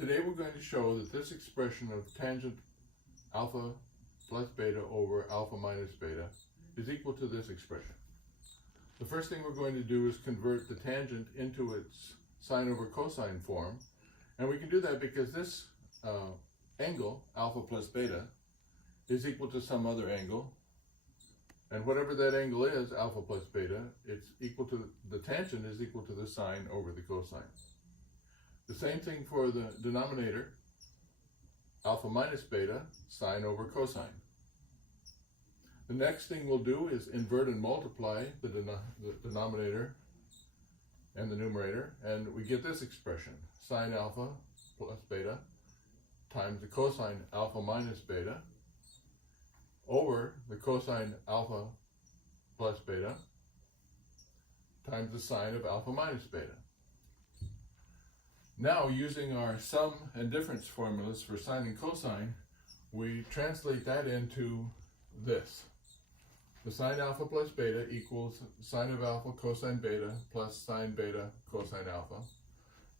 Today we're going to show that this expression of tangent alpha plus beta over alpha minus beta is equal to this expression. The first thing we're going to do is convert the tangent into its sine over cosine form, and we can do that because this angle, alpha plus beta, is equal to some other angle, and whatever that angle is, alpha plus beta, it's equal to, the tangent is equal to the sine over the cosine. The same thing for the denominator, alpha minus beta, sine over cosine. The next thing we'll do is invert and multiply the denominator and the numerator, and we get this expression, sine alpha plus beta times the cosine alpha minus beta over the cosine alpha plus beta times the sine of alpha minus beta. Now, using our sum and difference formulas for sine and cosine, we translate that into this. The sine alpha plus beta equals sine of alpha cosine beta plus sine beta cosine alpha.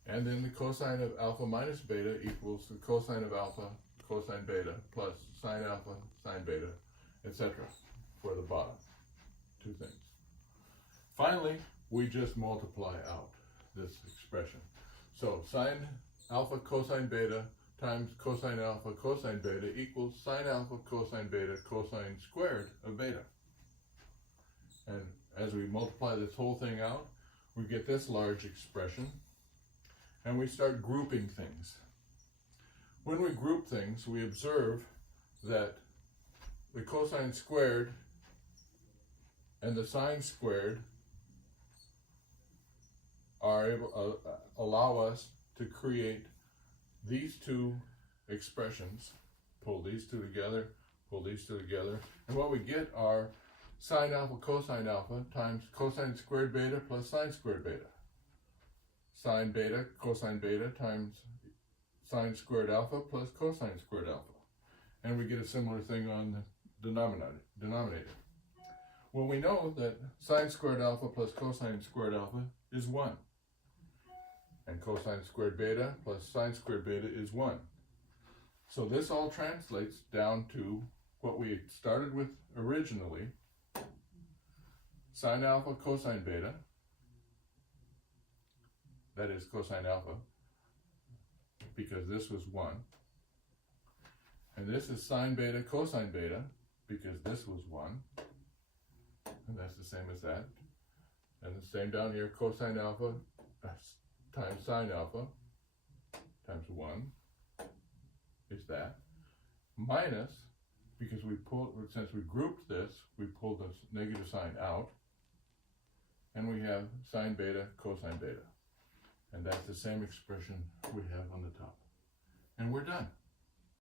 And then the cosine of alpha minus beta equals the cosine of alpha cosine beta plus sine alpha sine beta, etc. for the bottom two things. Finally, we just multiply out this expression. So sine alpha cosine beta times cosine alpha cosine beta equals sine alpha cosine beta cosine squared of beta. And as we multiply this whole thing out, we get this large expression, and we start grouping things. When we group things, we observe that the cosine squared and the sine squared are able allow us to create these two expressions. Pull these two together, pull these two together, and what we get are sine alpha cosine alpha times cosine squared beta plus sine squared beta. Sine beta cosine beta times sine squared alpha plus cosine squared alpha. And we get a similar thing on the denominator. Well, we know that sine squared alpha plus cosine squared alpha is 1. And cosine squared beta plus sine squared beta is 1. So this all translates down to what we started with originally, sine alpha cosine beta, that is cosine alpha, because this was 1. And this is sine beta cosine beta, because this was 1. And that's the same as that. And the same down here, cosine alpha times sine alpha times 1 is that, minus, because since we grouped this, we pulled this negative sign out, and we have sine beta cosine beta. And that's the same expression we have on the top. And we're done.